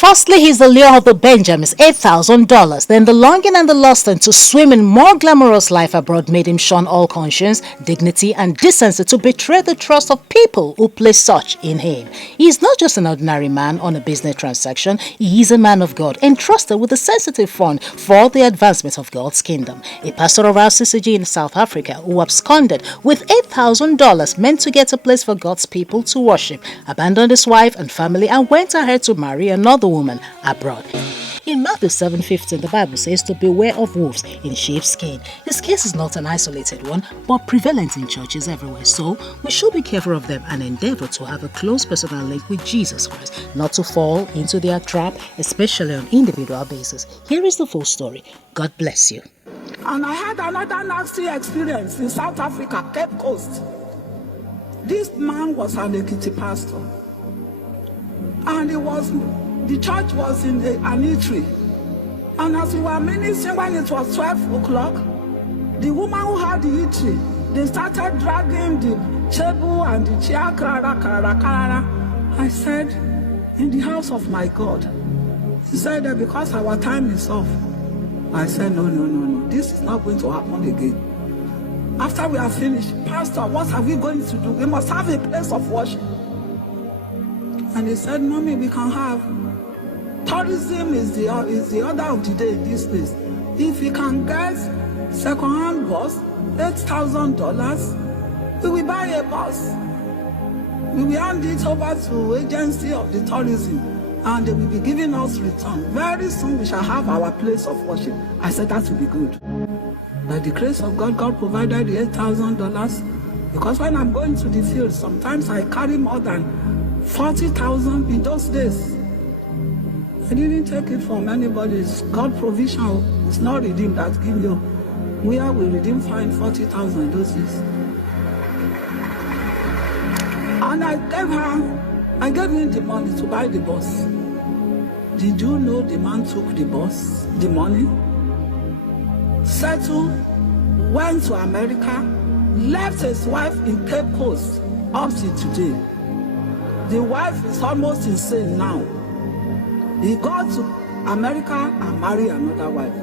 Firstly, his allure of the Benjamins, $8,000. Then the longing and the lusting to swim in more glamorous life abroad made him shun all conscience, dignity, and decency to betray the trust of people who place such in him. He is not just an ordinary man on a business transaction. He is a man of God, entrusted with a sensitive fund for the advancement of God's kingdom. A pastor of RCCG in South Africa who absconded with $8,000 meant to get a place for God's people to worship, abandoned his wife and family, and went ahead to marry another woman abroad. In Matthew 7:15, the Bible says to beware of wolves in sheep's skin. This case is not an isolated one, but prevalent in churches everywhere. So we should be careful of them and endeavor to have a close personal link with Jesus Christ, not to fall into their trap, especially on individual basis. Here is the full story. God bless you. And I had another nasty experience in South Africa, Cape Coast. This man was an Ekiti pastor, and the church was in an eatery. And as we were ministering, when it was 12 o'clock, the woman who had the eatery, they started dragging the table and the chair. I said, in the house of my God. He said that because our time is off. I said, no. This is not going to happen again. After we are finished, Pastor, what are we going to do? We must have a place of worship. And he said, Mommy, we can have. Tourism is the order of the day in this place. If we can get second-hand bus, $8,000, we will buy a bus. We will hand it over to agency of the tourism, and they will be giving us return. Very soon we shall have our place of worship. I said that will be good. By the grace of God, God provided the $8,000, because when I'm going to the field, sometimes I carry more than 40,000 in those days. I didn't take it from anybody. It's God provision. It's not redeemed that give you. Where we redeem find 40,000 in those days. And I gave him the money to buy the bus. Did you know the man took the bus, the money, settled, went to America, left his wife in Cape Coast up to today. The wife is almost insane now. He got to America and married another wife.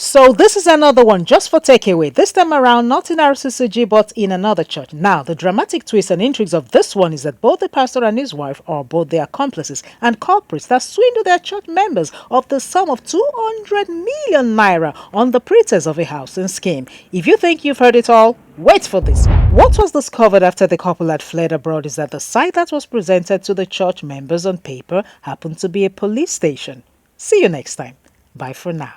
So this is another one just for takeaway. This time around, not in RCCG, but in another church. Now, the dramatic twist and intrigues of this one is that both the pastor and his wife are both the accomplices and culprits that swindled their church members of the sum of 200 million naira on the pretense of a housing scheme. If you think you've heard it all, wait for this. What was discovered after the couple had fled abroad is that the site that was presented to the church members on paper happened to be a police station. See you next time. Bye for now.